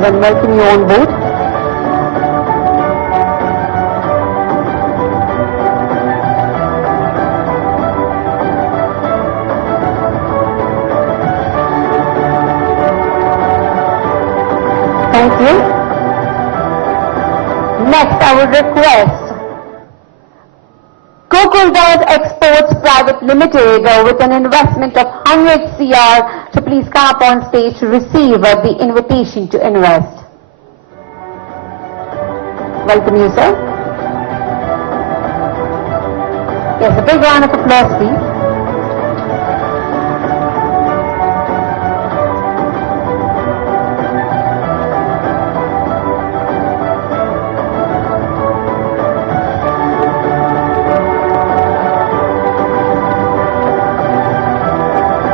Congratulations and welcome you on board. Thank you. Next, I would request Gokuldad Exports Private Limited with an investment of 100 CR to please come up on stage to receive the invitation to invest. Welcome you, sir. Yes, a big round of applause, please.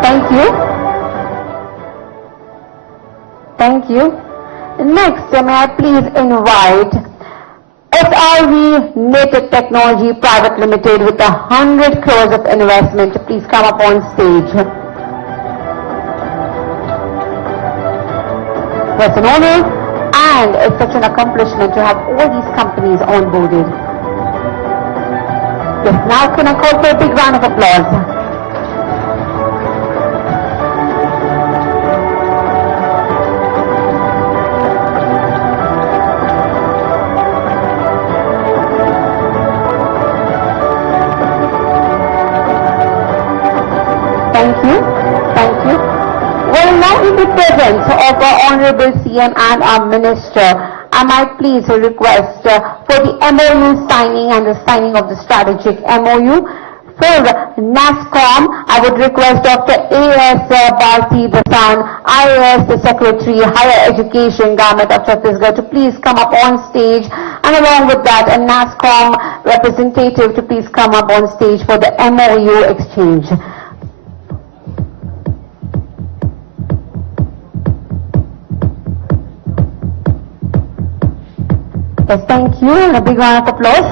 Thank you. Thank you. Next, may I please invite SRV Native Technology Private Limited with 100 crores of investment to please come up on stage. It's an honor and it's such an accomplishment to have all these companies onboarded. Yes, now can I call for a big round of applause? Thank you. Thank you. Well, now in the presence of our Honorable CM and our Minister, I might please request for the MOU signing and the signing of the strategic MOU. For NASSCOM, I would request Dr. A.S. Bharti Dasan, IAS, the Secretary, Higher Education, Government of Chhattisgarh, to please come up on stage. And along with that, a NASSCOM representative to please come up on stage for the MOU exchange. Yes, thank you, and a big round of applause.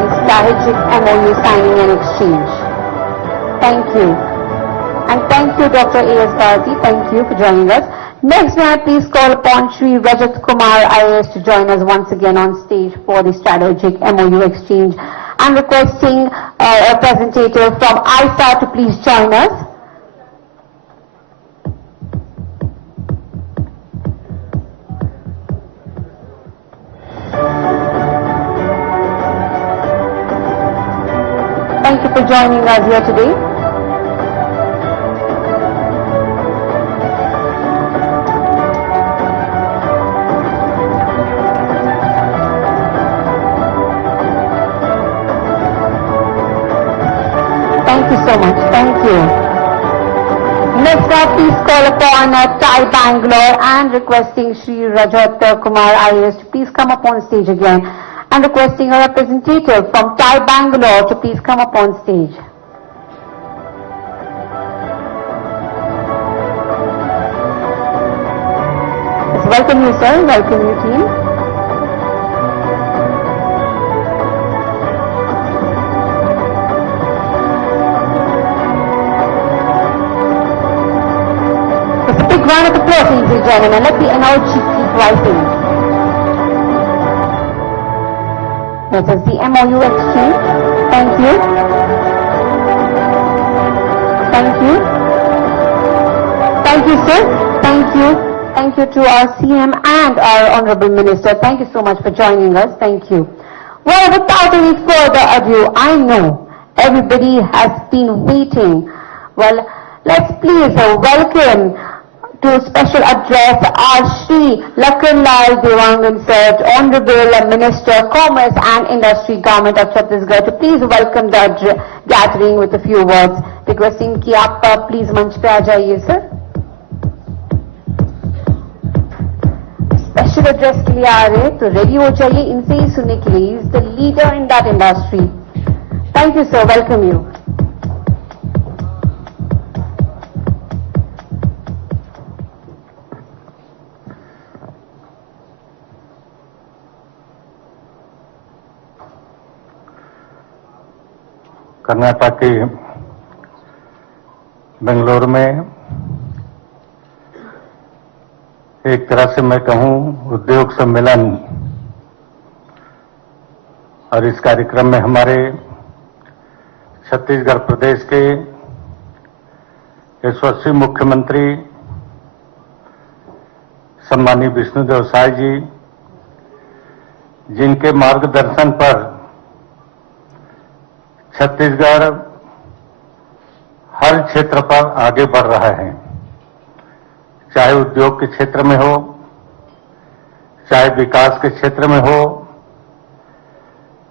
The strategic MOU signing and exchange. Thank you. And thank you, Dr. A.S. Bharti. Thank you for joining us. Next, may I please call upon Shri Rajat Kumar, IAS, to join us once again on stage for the strategic MOU exchange. I'm requesting a representative from ISA to please join us. Thank you for joining us here today. Thank you so much. Thank you. Next up, please call upon TiE Bangalore and requesting Shri Rajat Kumar IAS to please come up on stage again, and requesting a representative from TiE Bangalore to please come up on stage. Yes, welcome you, sir. Welcome you, team. Round of applause, ladies and gentlemen. Let the energy keep rising. This is the MOU exchange. Thank you. Thank you. Thank you, sir. Thank you. Thank you to our CM and our Honorable Minister. Thank you so much for joining us. Thank you. Well, without any further ado, I know everybody has been waiting. Well, let's please welcome to special address our Shri Lakhanlal Devangan Sir, Honorable Minister, Commerce and Industry, Government of Chhattisgarh, to please welcome the gathering with a few words. Requesting कि आप please मंच पे आ जाइए sir. Special address के लिए आ रहे तो ready हो जाइए, इनसे ही सुनने के लिए. He is the leader in that industry. Thank you, sir. Welcome you. Karnataka के बेंगलुरु में एक तरह से मैं कहूं उद्योग सम्मेलन, और इस कार्यक्रम में हमारे छत्तीसगढ़ प्रदेश के यशस्वी मुख्यमंत्री सम्मानीय विष्णुदेव साय जी, जिनके मार्गदर्शन पर छत्तीसगढ़ हर क्षेत्र पर आगे बढ़ रहा है, चाहे उद्योग के क्षेत्र में हो, चाहे विकास के क्षेत्र में हो,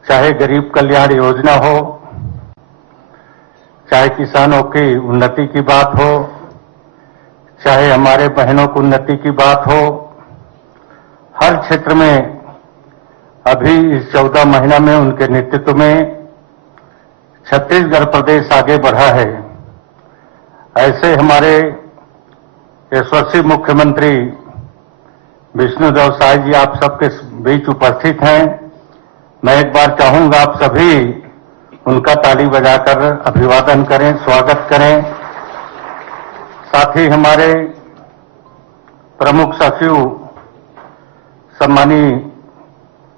चाहे गरीब कल्याण योजना हो, चाहे किसानों की उन्नति की बात हो, चाहे हमारे बहनों की उन्नति की बात हो, हर क्षेत्र में अभी इस 14 महीना में उनके नेतृत्व में छत्तीसगढ़ प्रदेश आगे बढ़ा है। ऐसे हमारे यशस्वी मुख्यमंत्री विष्णुदेव साय जी आप सबके बीच उपस्थित हैं। मैं एक बार चाहूंगा आप सभी उनका ताली बजाकर अभिवादन करें, स्वागत करें। साथ ही हमारे प्रमुख सचिव सम्मानीय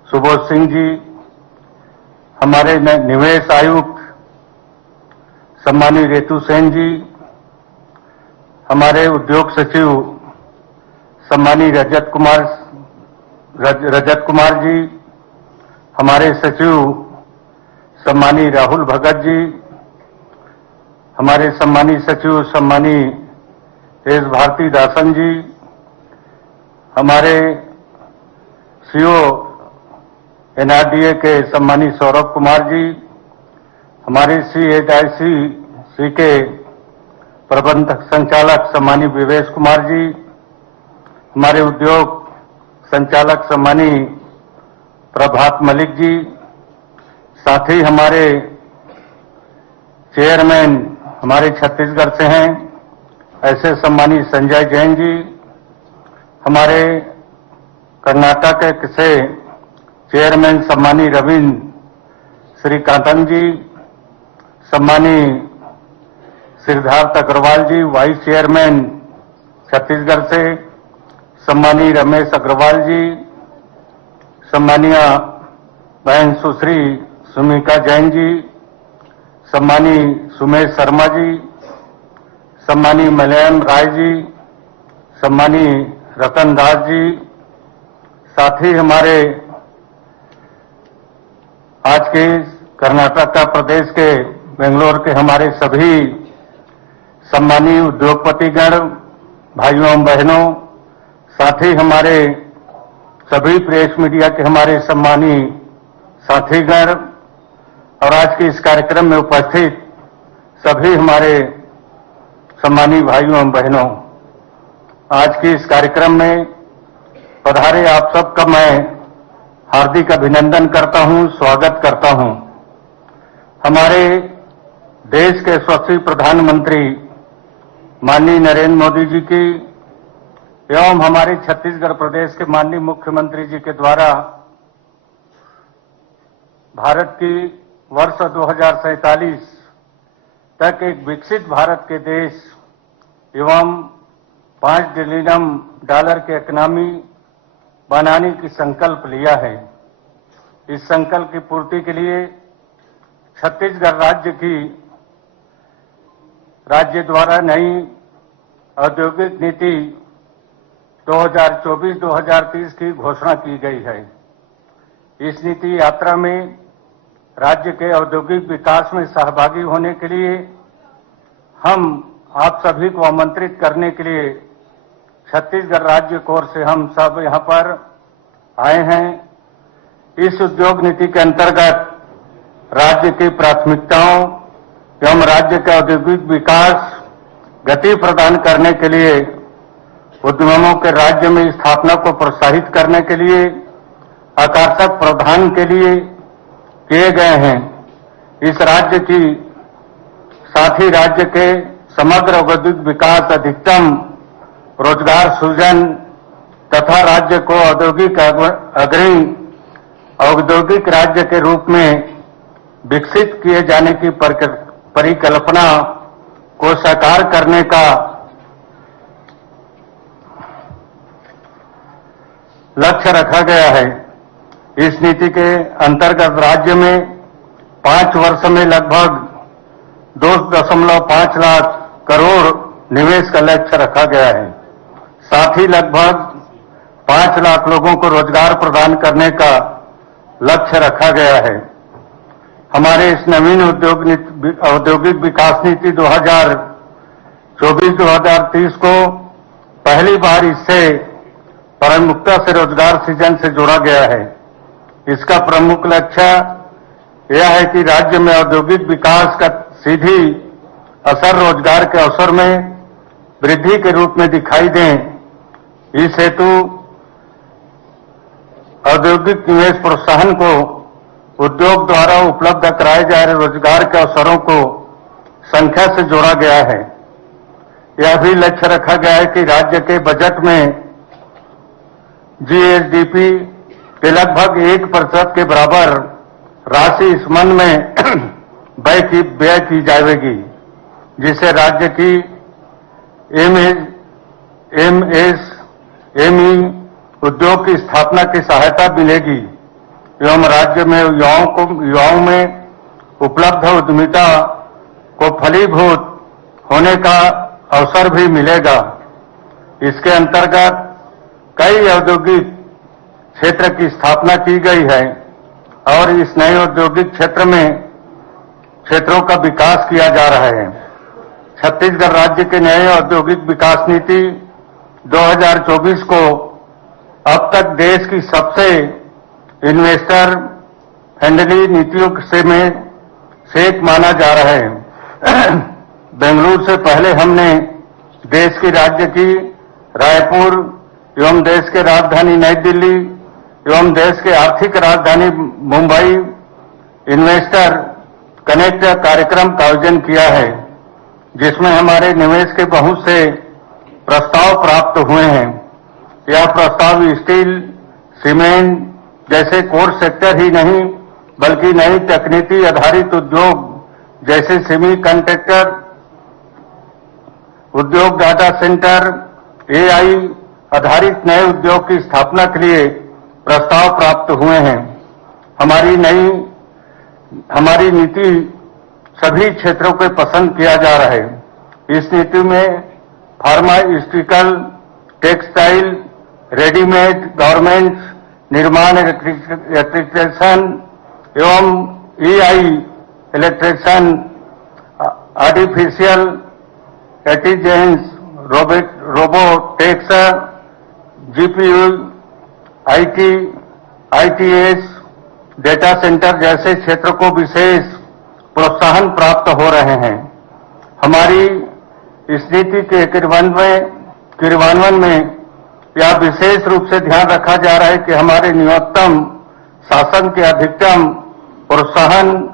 सुबोध सिंह जी, हमारे निवेश आयुक्त सम्मानीय रेतु सेन जी, हमारे उद्योग सचिव सम्मानीय रजत कुमार जी, हमारे सचिव सम्मानीय राहुल भगत जी, हमारे सम्मानीय सचिव सम्मानीय एस भारती दासन जी, हमारे सीओ एनआरडीए के सम्मानीय सौरभ कुमार जी, हमारे CHIC के प्रबंधक संचालक सम्मानीय विवेश कुमार जी, हमारे उद्योग संचालक सम्मानीय प्रभात मलिक जी, साथ ही हमारे चेयरमैन हमारे छत्तीसगढ़ से हैं ऐसे सम्मानीय संजय जैन जी, हमारे कर्नाटक से चेयरमैन सम्मानीय रविंद्र श्रीकांतन जी, सम्मानीय सिद्धार्थ अग्रवाल जी, वाइस चेयरमैन छत्तीसगढ़ से सम्मानीय रमेश अग्रवाल जी, सम्मानीय बहन सुश्री सुमिका जैन जी, सम्मानीय सुमेश शर्मा जी, सम्मानीय मलयाम राय जी, सम्मानीय रतन दास जी, साथ ही हमारे आज के कर्नाटक का प्रदेश के बेंगलोर के हमारे सभी सम्मानीय उद्योगपतिगण, भाइयों एवं बहनों, साथ ही हमारे सभी प्रेस मीडिया के हमारे सम्मानीय साथीगण और आज के इस कार्यक्रम में उपस्थित सभी हमारे सम्मानीय भाइयों एवं बहनों, आज के इस कार्यक्रम में पधारे आप सबका मैं हार्दिक अभिनंदन करता हूं, स्वागत करता हूं। हमारे देश के यशस्वी प्रधानमंत्री माननीय नरेंद्र मोदी जी की एवं हमारे छत्तीसगढ़ प्रदेश के माननीय मुख्यमंत्री जी के द्वारा भारत की वर्ष 2047 तक एक विकसित भारत के देश एवं $5 ट्रिलियन की इकोनॉमी बनाने की संकल्प लिया है। इस संकल्प की पूर्ति के लिए छत्तीसगढ़ राज्य द्वारा नई औद्योगिक नीति 2024-2030 की घोषणा की गई है। इस नीति यात्रा में राज्य के औद्योगिक विकास में सहभागी होने के लिए हम आप सभी को आमंत्रित करने के लिए छत्तीसगढ़ राज्य कोर से हम सब यहां पर आए हैं। इस उद्योग नीति के अंतर्गत राज्य की प्राथमिकताओं एवं राज्य के औद्योगिक विकास गति प्रदान करने के लिए उद्यमों के राज्य में स्थापना को प्रोत्साहित करने के लिए आकर्षक प्रावधान के लिए किए गए हैं। इस राज्य की साथ ही राज्य के समग्र औद्योगिक विकास, अधिकतम रोजगार सृजन तथा राज्य को औद्योगिक अग्रणी औद्योगिक राज्य के रूप में विकसित किए जाने की परिकल्पना को साकार करने का लक्ष्य रखा गया है। इस नीति के अंतर्गत राज्य में 5 वर्ष में लगभग 2.5 लाख करोड़ निवेश का लक्ष्य रखा गया है। साथ ही लगभग 5 लाख लोगों को रोजगार प्रदान करने का लक्ष्य रखा गया है। हमारे इस नवीन औद्योगिक विकास नीति 2024-2030 को पहली बार इससे प्रमुखता से रोजगार सृजन से जोड़ा गया है। इसका प्रमुख लक्ष्य यह है कि राज्य में औद्योगिक विकास का सीधी असर रोजगार के अवसर में वृद्धि के रूप में दिखाई दें। इस हेतु औद्योगिक निवेश प्रोत्साहन को उद्योग द्वारा उपलब्ध कराए जा रहे रोजगार के अवसरों को संख्या से जोड़ा गया है। यह भी लक्ष्य रखा गया है कि राज्य के बजट में जीएसडीपी के लगभग 1% के बराबर राशि इस मन में व्यय की जाएगी, जिससे राज्य की एमएसएमई उद्योग की स्थापना की सहायता मिलेगी एवं राज्य में युवाओं में उपलब्ध उद्यमिता को फलीभूत होने का अवसर भी मिलेगा। इसके अंतर्गत कई औद्योगिक क्षेत्र की स्थापना की गई है और इस नए औद्योगिक क्षेत्रों का विकास किया जा रहा है। छत्तीसगढ़ राज्य के नए औद्योगिक विकास नीति 2024 को अब तक देश की सबसे इन्वेस्टर फ्रेंडली नीतियों से एक माना जा रहा है। बेंगलुरु से पहले हमने देश की राज्य की रायपुर एवं देश के राजधानी नई दिल्ली एवं देश के आर्थिक राजधानी मुंबई इन्वेस्टर कनेक्ट कार्यक्रम का आयोजन किया है, जिसमें हमारे निवेश के बहुत से प्रस्ताव प्राप्त हुए हैं। यह प्रस्ताव स्टील, सीमेंट जैसे कोर सेक्टर ही नहीं बल्कि नई तकनीकी आधारित उद्योग जैसे सेमी कंडक्टर उद्योग, डाटा सेंटर, एआई आधारित नए उद्योग की स्थापना के लिए प्रस्ताव प्राप्त हुए हैं। हमारी नीति सभी क्षेत्रों को पसंद किया जा रहा है। इस नीति में फार्मास्यूटिकल, टेक्सटाइल, रेडीमेड गारमेंट्स, निर्माण, इलेक्ट्रिशियन एवं AI electrician, artificial intelligence, robotics, GPU, ITS, data centre जैसे क्षेत्र को विशेष प्रोत्साहन प्राप्त हो रहे हैं। हमारी इस नीति के क्रियान्वयन में यह विशेष रूप से ध्यान रखा जा रहा है कि हमारे न्यूनतम शासन के अधिकतम प्रोत्साहन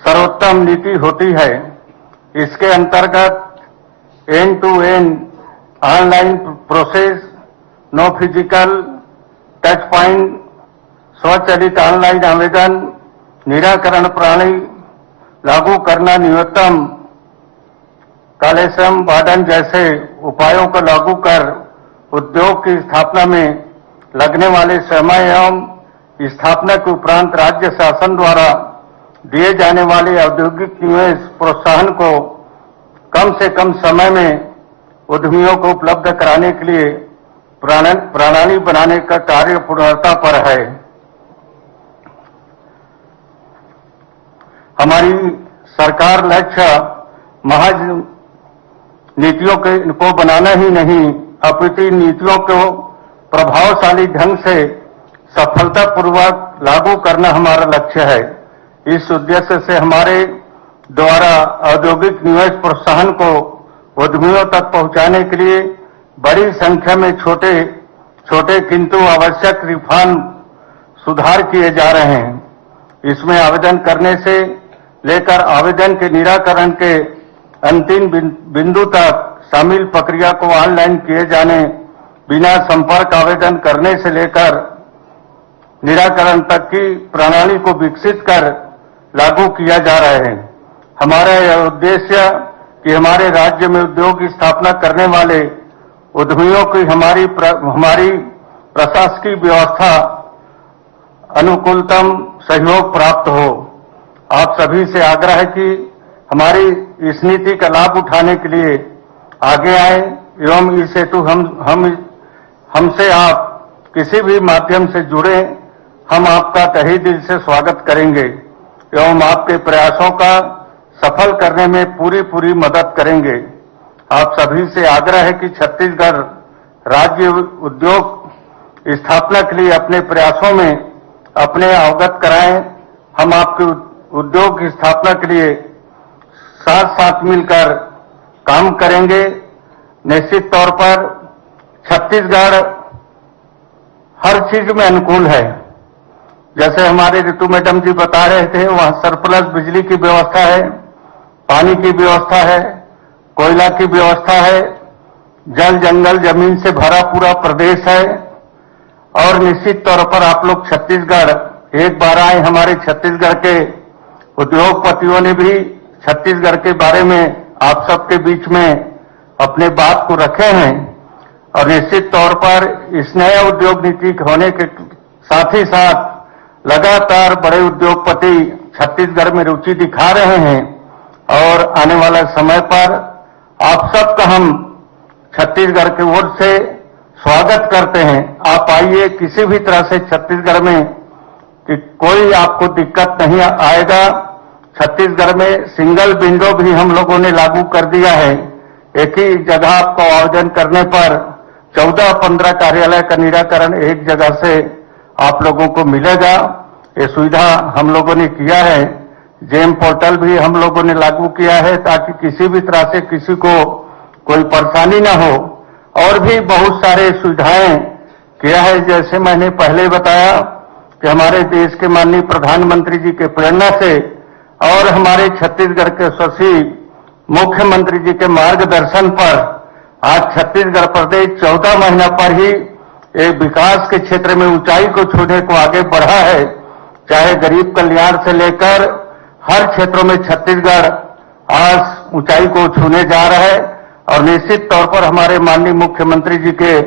सर्वोत्तम नीति होती है। इसके अंतर्गत end to end online process, no physical touch point, स्वचालित ऑनलाइन आवेदन निराकरण प्रणाली लागू करना, न्यूनतम कालेश्रम वार्डन जैसे उपायों को लागू कर उद्योग की स्थापना में लगने वाले समय एवं स्थापना के उपरांत राज्य शासन द्वारा दिए जाने वाले औद्योगिक निवेश प्रोत्साहन को कम से कम समय में उद्यमियों को उपलब्ध कराने के लिए प्रणाली बनाने का कार्य पूर्णता पर है। हमारी सरकार लक्ष्य महज नीतियों को बनाना ही नहीं अपितु नीतियों को प्रभावशाली ढंग से सफलतापूर्वक लागू करना हमारा लक्ष्य है। इस उद्देश्य से हमारे द्वारा औद्योगिक निवेश प्रोत्साहन को उद्यमियों तक पहुंचाने के लिए बड़ी संख्या में छोटे छोटे किंतु आवश्यक रिफॉर्म सुधार किए जा रहे हैं। इसमें आवेदन करने से लेकर आवेदन के निराकरण के अंतिम बिंदु तक शामिल प्रक्रिया को ऑनलाइन किए जाने, बिना संपर्क आवेदन करने से लेकर निराकरण तक की प्रणाली को विकसित कर लागू किया जा रहा है। हमारा यह उद्देश्य कि हमारे राज्य में उद्योग की स्थापना करने वाले उद्यमियों की हमारी प्रशासकीय व्यवस्था अनुकूलतम सहयोग प्राप्त हो। आप सभी से आग्रह है कि हमारी इस नीति का लाभ उठाने के लिए आगे आए एवं इस हेतु हमसे आप किसी भी माध्यम से जुड़े, हम आपका तहे दिल से स्वागत करेंगे एवं आपके प्रयासों का सफल करने में पूरी मदद करेंगे। आप सभी से आग्रह है कि छत्तीसगढ़ राज्य उद्योग स्थापना के लिए अपने प्रयासों में अपने अवगत कराएं। हम आपके उद्योग की स्थापना के लिए साथ मिलकर काम करेंगे। निश्चित तौर पर छत्तीसगढ़ हर चीज में अनुकूल है। जैसे हमारे ऋतु मैडम जी बता रहे थे, वहां सरप्लस बिजली की व्यवस्था है, पानी की व्यवस्था है, कोयला की व्यवस्था है, जल जंगल जमीन से भरा पूरा प्रदेश है। और निश्चित तौर पर आप लोग छत्तीसगढ़ एक बार आए, हमारे छत्तीसगढ़ के उद्योगपतियों ने भी छत्तीसगढ़ के बारे में आप सबके बीच में अपने बात को रखे हैं। और निश्चित तौर पर इस नया उद्योग नीति होने के साथ ही साथ लगातार बड़े उद्योगपति छत्तीसगढ़ में रुचि दिखा रहे हैं और आने वाला समय पर आप सबका हम छत्तीसगढ़ की ओर से स्वागत करते हैं। आप आइए, किसी भी तरह से छत्तीसगढ़ में कि कोई आपको दिक्कत नहीं आएगा। छत्तीसगढ़ में सिंगल विंडो भी हम लोगों ने लागू कर दिया है। एक ही जगह आपको आवेदन करने पर 14-15 कार्यालय का निराकरण एक जगह से आप लोगों को मिलेगा। ये सुविधा हम लोगों ने किया है। जेम पोर्टल भी हम लोगों ने लागू किया है ताकि किसी भी तरह से किसी को कोई परेशानी ना हो। और भी बहुत सारे सुविधाएं किया है। जैसे मैंने पहले बताया कि हमारे देश के माननीय प्रधानमंत्री जी के प्रेरणा से और हमारे छत्तीसगढ़ के यशस्वी मुख्यमंत्री जी के मार्गदर्शन पर आज छत्तीसगढ़ प्रदेश 14 महीना पर ही एक विकास के क्षेत्र में ऊंचाई को छूने को आगे बढ़ा है। चाहे गरीब कल्याण से लेकर हर क्षेत्रों में छत्तीसगढ़ आज ऊंचाई को छूने जा रहा है। और निश्चित तौर पर हमारे माननीय मुख्यमंत्री जी के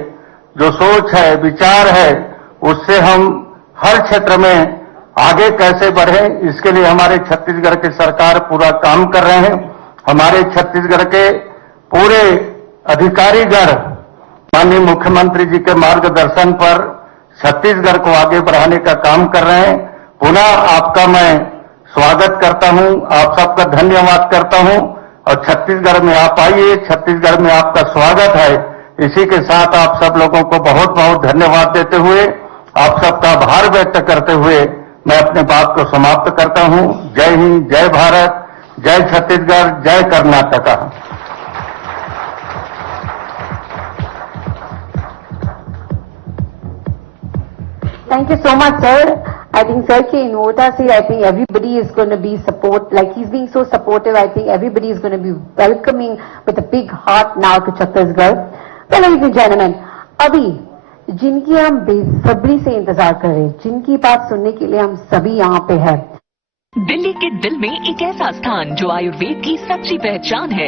जो सोच है, विचार है, उससे हम हर क्षेत्र में आगे कैसे बढ़े, इसके लिए हमारे छत्तीसगढ़ की सरकार पूरा काम कर रहे हैं। हमारे छत्तीसगढ़ के पूरे अधिकारीगण माननीय मुख्यमंत्री जी के मार्गदर्शन पर छत्तीसगढ़ को आगे बढ़ाने का काम कर रहे हैं। पुनः आपका मैं स्वागत करता हूं, आप सबका धन्यवाद करता हूं। और छत्तीसगढ़ में आप आइए, छत्तीसगढ़ में आपका स्वागत है। इसी के साथ आप सब लोगों को बहुत धन्यवाद देते हुए, आप सबका आभार व्यक्त करते हुए मैं अपने बात को समाप्त करता हूं। जय हिंद, जय भारत, जय छत्तीसगढ़, जय Karnataka. Thank you so much, sir. I think, sir, कि in Vota से I think everybody is going to be support, like he's being so supportive. I think everybody is going to be welcoming with a big heart now to Chhattisgarh. Well, ladies and gentlemen, अभी जिनकी हम बेसब्री से इंतजार कर रहे हैं, जिनकी बात सुनने के लिए हम सभी यहाँ पे हैं। दिल्ली के दिल में एक ऐसा स्थान जो आयुर्वेद की सच्ची पहचान है।